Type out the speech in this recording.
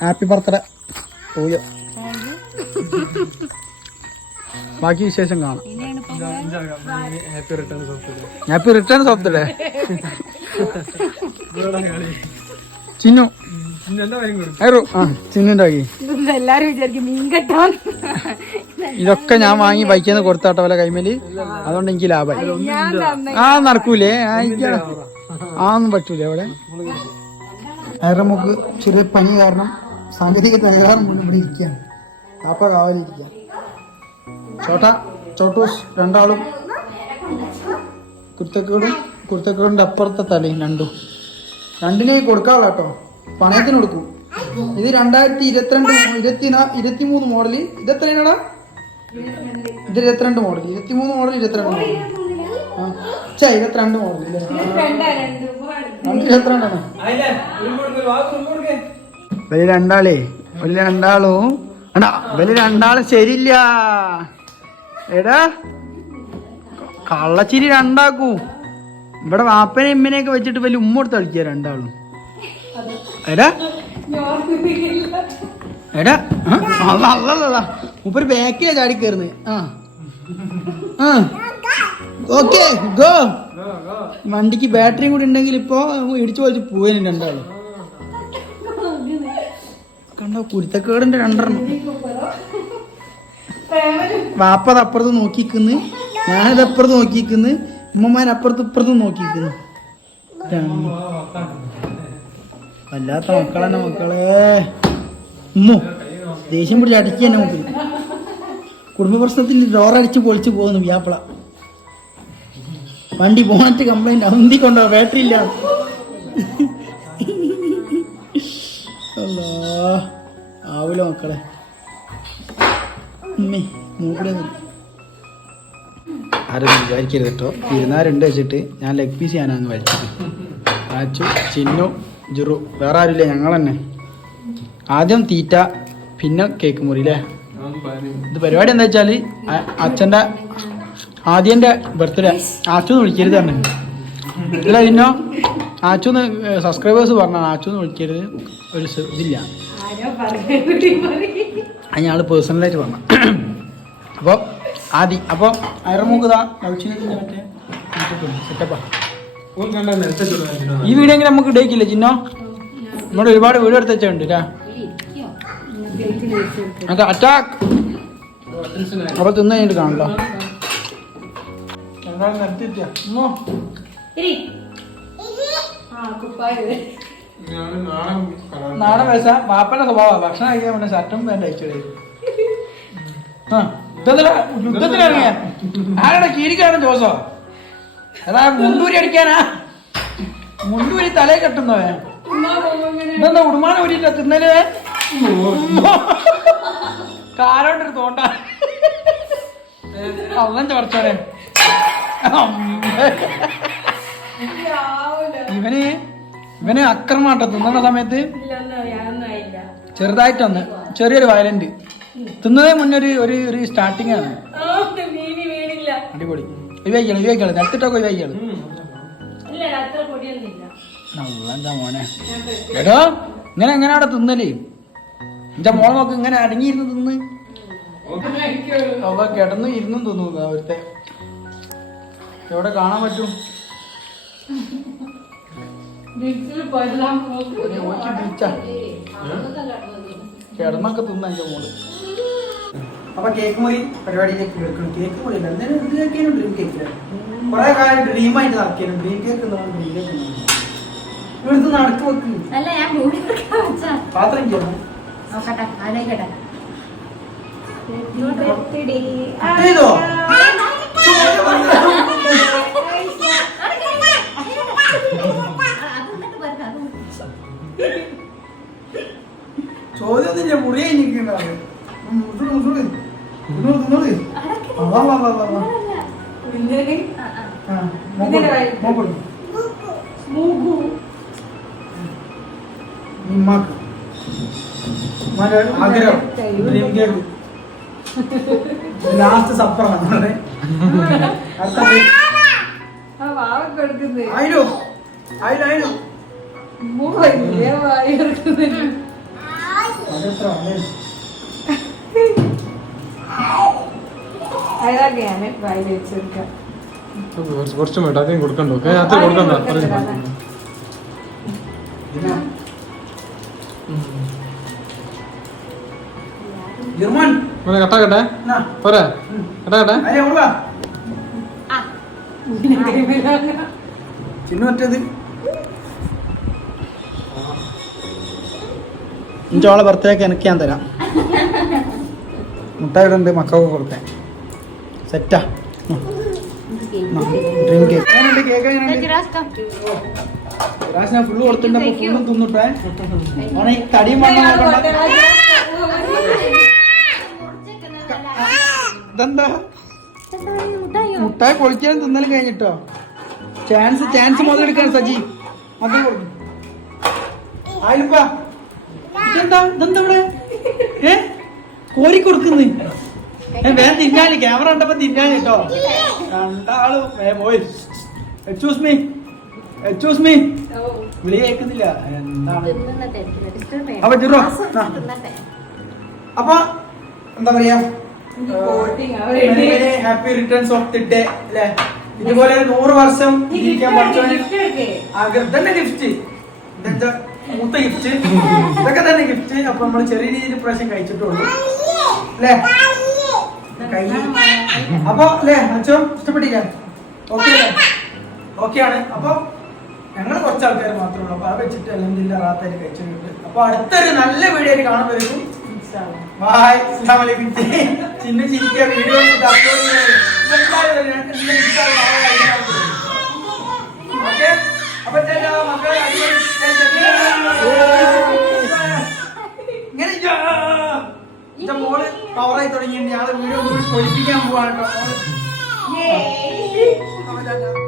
Happy birthday OYO. ബാക്കി വിശേഷം കാണാം. Happy returns of the day. Chinnu ചിന്നുണ്ടാക്കി. എല്ലാരും വിചാരിക്കും മീൻ കെട്ടാൻ. ഇതൊക്കെ ഞാൻ വാങ്ങി ബൈക്കിൽ കൊടുത്താട്ടോ പോലെ കൈമേല്. അതുകൊണ്ട് എനിക്ക് ലാഭമായി. നടക്കൂലേ? ഒന്നും പറ്റൂലേ അവിടെ. നമുക്ക് ചെറിയ പനി കാരണം സാങ്കേതിക തകരാറും കൊണ്ട് ഇവിടെ ഇരിക്കുകയാണ്. കാപ്പ കാവലിരിക്കുക. ചോട്ടൂസ് രണ്ടാളും കുരുത്തക്കേടിന്റെ അപ്പുറത്തെ തലയും രണ്ടിനെ കൊടുക്കാവുള്ള കേട്ടോ. പണയത്തിന് കൊടുക്കും. ഇത് 2023 മോഡല്. ഇതെത്രയാണടാ? ഇത് 22 മോഡൽ. 23 model 22 model. 22 മോഡൽ. 22 രണ്ടാളും ശരിയില്ല. എടാ കള്ളച്ചിരി രണ്ടാക്കൂ. ഇവിടെ വാപ്പനെ എമ്മിനെയൊക്കെ വെച്ചിട്ട് വലിയ ഉമ്മ കൊടുത്ത് കളിക്കുക രണ്ടാളും. എടാ മൂപ്പര് ബാക്കിലാ ചാടി കയറുന്നത്. Okay go. വണ്ടിക്ക് ബാറ്ററിയും കൂടി ഉണ്ടെങ്കിൽ ഇപ്പൊ ഇടിച്ചു പൊളിച്ച് പോവാനും രണ്ടാളും. കണ്ടോ കുരുത്തക്കേടിന്റെ രണ്ടെണ്ണം. വാപ്പത് അപ്പുറത്ത് നോക്കിക്കുന്നു, ഞാനിത് അപ്പുറത്ത് നോക്കിക്കുന്നു, ഉമ്മമാരപ്പുറത്ത് ഇപ്പുറത്തും നോക്കിക്കുന്നു. വല്ലാത്ത മക്കളെന്നെ മക്കളെ. ദേഷ്യം പിടിച്ച് അടിക്കുക തന്നെ നോക്കി. കുടുംബ പ്രശ്നത്തിൽ ഡോറടിച്ച് പൊളിച്ച് പോകുന്നു വ്യാപ്പള. വണ്ടി ബോണറ്റ് കംപ്ലൈന്റ് അവന്തി കൊണ്ടോ ബാറ്ററി ഇല്ല. ആവൂല മക്കളെ. ആരും വിചാരിക്കരുത് കേട്ടോ. 22 വെച്ചിട്ട് ഞാൻ ലെഗ് പീസ് ഞാനങ്ങ് വലിച്ചത്. ആച്ചു, ചിന്നു, ജുറു, വേറെ ആരുമില്ല, ഞങ്ങൾ തന്നെ. ആദ്യം തീറ്റ, പിന്നെ കേക്ക് മുറി അല്ലേ. ഇത് പരിപാടി എന്താ വെച്ചാൽ അച്ഛൻ്റെ ആദ്യൻ്റെ ബർത്ത്ഡേ. ആച്ചൂന്ന് വിളിക്കരുത് തന്നെ ഇല്ല. പിന്നെ ആച്ചൂന്ന് സബ്സ്ക്രൈബേഴ്സ് പറഞ്ഞാണ് ആച്ചൂന്ന് വിളിക്കരുത്, ഒരു ഇതില്ല. അത് ഞങ്ങൾ പേഴ്സണലായിട്ട് പറഞ്ഞ. അപ്പോൾ ആദ്യം അപ്പോൾ അയറമൂക്കതാ ലൗച്ചിനൊക്കെ മറ്റേ സെറ്റപ്പാ. ഈ വീഡിയോ എങ്കിലും നമുക്ക് ഇടയ്ക്കില്ല ചിന്നോ. നമ്മുടെ ഒരുപാട് വീഡിയോ എടുത്ത് വെച്ചുണ്ട് അല്ലേ. അത് അറ്റാക്ക് അപ്പൊ തിന്നു കഴിഞ്ഞിട്ട് കാണല്ലോ. നാടൻ പൈസ വാപ്പന്റെ സ്വഭാവം. ഭക്ഷണം കഴിക്കാൻ വേണ്ട ഷർട്ടും വേണ്ട അയച്ചത്. യുദ്ധത്തിലിറങ്ങിയ ആരുടെ കീരിക്കാണ് ജോസോ? അതാ മുണ്ടൂരി അടിക്കാനാ. മുണ്ടൂരി തലേ കെട്ടുന്നവേ. ഇതെന്താ ഉടുമാനം ഊരിയില്ല തിന്നല്. കാലോണ്ടൊരു തോണ്ട അവൻ ചോർച്ചോടെ. ഇവന് അക്രമാട്ടോ തിന്നുന്ന സമയത്ത്. ചെറുതായിട്ടൊന്ന് ചെറിയൊരു വയലന്റ്. തിന്നതേ മുന്നേ ഒരു സ്റ്റാർട്ടിങ് ആണ്. അടിപൊളി. ഇവയ്ക്കാള് നട്ടിട്ടൊക്കെ ഇവയ്ക്കാള്. എന്താ മോനെ എടോ ഇങ്ങനെ എങ്ങനെയാടെ തിന്നല്? എന്റെ മോളെ നോക്ക് ഇങ്ങനെ അടങ്ങിയിരുന്ന് തിന്ന്. അവ കിടന്ന് ഇരുന്നും തിന്നു. അവിടുത്തെ എവിടെ കാണാൻ പറ്റും? കിടന്നൊക്കെ തിന്ന എന്റെ മോള്. അപ്പൊ കേക്ക് മുറി പരിപാടിയിലേക്ക് കേൾക്കണം. കേക്ക് മുറി ഡ്രീം കേക്ക് കുറെ കാലം ഡ്രീമായിട്ട് നടക്കിയാണ്. ഡ്രീം കേക്ക് ഇവിടുന്ന് നടക്ക് വെക്ക്. പാത്രം ചെയ്യണം. ചെയ്തോ? ചോദ്യമൊന്നുമില്ല. മുറിയായി നിൽക്കുന്നത് ആഗ്രഹം. ഡ്രീം കേക്ക് ലാസ്റ്റ് സപ്പറാണ് നമ്മളെ ആ വാവൊക്കെ എടുക്കുന്നത് ആയിരോ ആയിരോ വലിയ വായ എടുക്കുന്നത് അതെത്ര അതൊക്കെ ഞാൻ വായിൽ വെച്ചെടുക്കാം കുറച്ച് വേണ്ട അധികം കൊടുക്കണ്ടോ അത്ര കൊടുക്കണ്ട ജർമ്മൻ കട്ടാക്കട്ടെ പോരെ കട്ടാക്കട്ടെ ചിന്നു മറ്റേത് ഇഞ്ചോളെ ബർത്ത്ഡേക്ക് എനിക്ക് ഞാൻ തരാം മുട്ടായി ഉണ്ട് മക്കൾക്ക് കൊടുത്തേ സെറ്റാ ഡ്രീം കേക്ക് എങ്ങനെയുണ്ട് കേക്ക് എങ്ങനെയുണ്ട് ഞാൻ ഫുള്ള് കൊടുത്തിട്ടുണ്ട് അപ്പൊ ഫുള്ളും തിന്നിട്ടേ ഓനെ ഈ തടിയും വണ്ണം നോക്കണ്ട ഇതെന്താ മുട്ടായി പൊളിക്കാനും തിന്നലും കഴിഞ്ഞിട്ടോ ചാൻസ് മുതലെടുക്കാൻ സജി അത് ആയിപ്പാ ഇതെന്താ ഇവിടെ കോരി കൊടുക്കുന്നു വേഗം തിന്നാല് ക്യാമറ കണ്ടപ്പോ തിന്നാൻ കേട്ടോ രണ്ടാളും പോയി എക്സ്ക്യൂസ് മീ വിളി കേൾക്കുന്നില്ല എന്താണ് അപ്പൊ ജിറോ അപ്പൊ എന്താ പറയാ happy returns of the day അല്ലെ ഇതുപോലെ 100 വർഷം ജീവിക്കാൻ പഠിച്ചവന് തന്നെ ഗിഫ്റ്റ് ഇതെന്താ മൂത്ത ഗിഫ്റ്റ് ഇതൊക്കെ തന്നെ ഗിഫ്റ്റ് അപ്പൊ നമ്മള് ചെറിയ രീതിയിൽ പ്രാവശ്യം കഴിച്ചിട്ടുള്ളൂ അല്ലേ അപ്പൊ അല്ലേ അച്ഛൻ ഇഷ്ടപ്പെട്ടില്ല ഓക്കെ ആണ് അപ്പൊ ഞങ്ങൾ കുറച്ച് ആൾക്കാർ മാത്രമേ ഉള്ളൂ അപ്പൊ അത് വെച്ചിട്ട് അല്ലെങ്കിൽ റാത്തായിട്ട് കഴിച്ചിട്ടുണ്ട് അപ്പൊ അടുത്തൊരു നല്ല വീഡിയോ കാണുമ്പോഴേക്കും ബൈ അസ്സലാമു അലൈക്കും ചിന്നു ചിരിക്കുക വീഡിയോ ഓക്കെ അപ്പൊ മക്കളെ ഇങ്ങനെ മോള് പവറായി തുടങ്ങിയിട്ട് ഞങ്ങള് വീഡിയോ പൊളിപ്പിക്കാൻ പോവാണ് കേട്ടോ